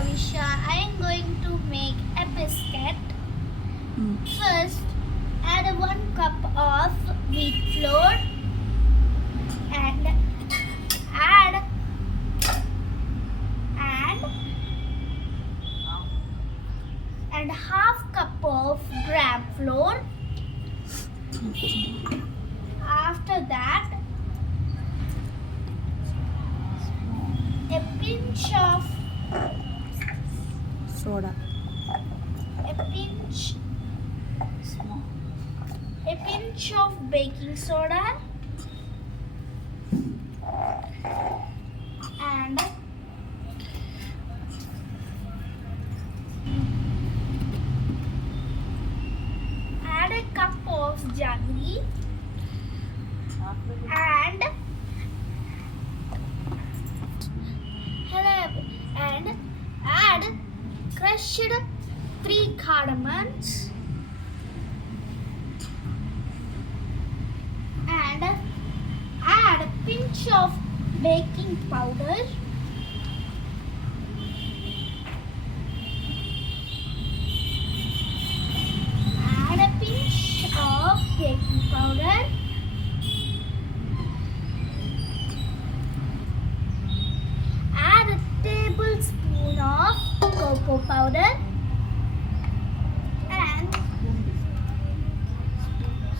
Bhavishya. I am going to make a biscuit. First, add 1 cup of wheat flour and add half cup of gram flour. After that, a pinch of soda. A pinch of baking soda and add a cup of jaggery and add crushed 3 cardamoms and add a pinch of baking powder add a tablespoon of cocoa powder and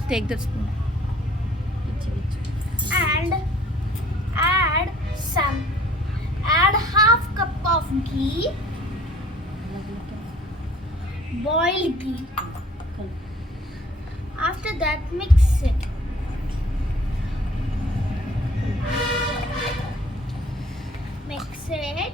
Take the spoon. and add half cup of ghee, boiled ghee. After that, mix it. Mix it.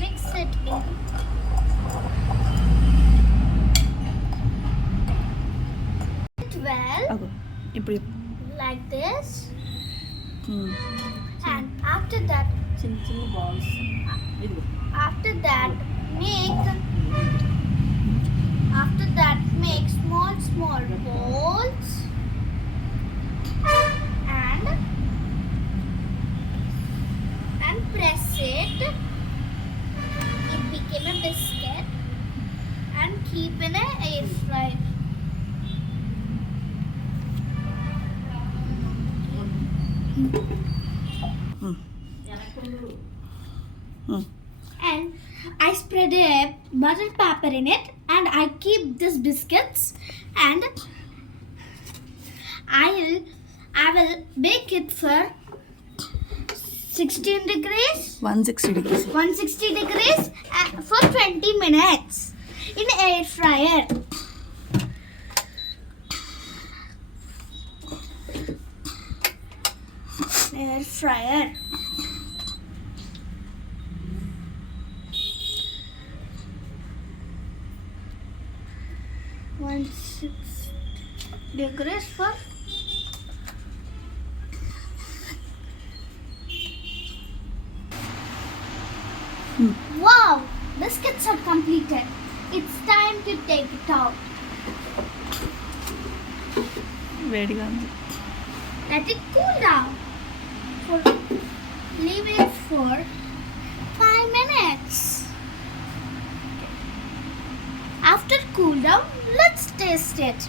Mix it in. Well, ఇప్పుడు like this. Hmm. And after that, చిన్న balls. make small balls and press it. It became a biscuit and keep in an air fryer. And I spread a butter paper in it and I keep this biscuits and I will bake it for 16 degrees 160 degrees. 160 degrees for 20 minutes in air fryer. Air fryer. Degrees for Wow! Biscuits are completed. It's time to take it out. వేడిగా ఉంది. Let it cool down. Leave it for 5 minutes. After cool down, let's taste it.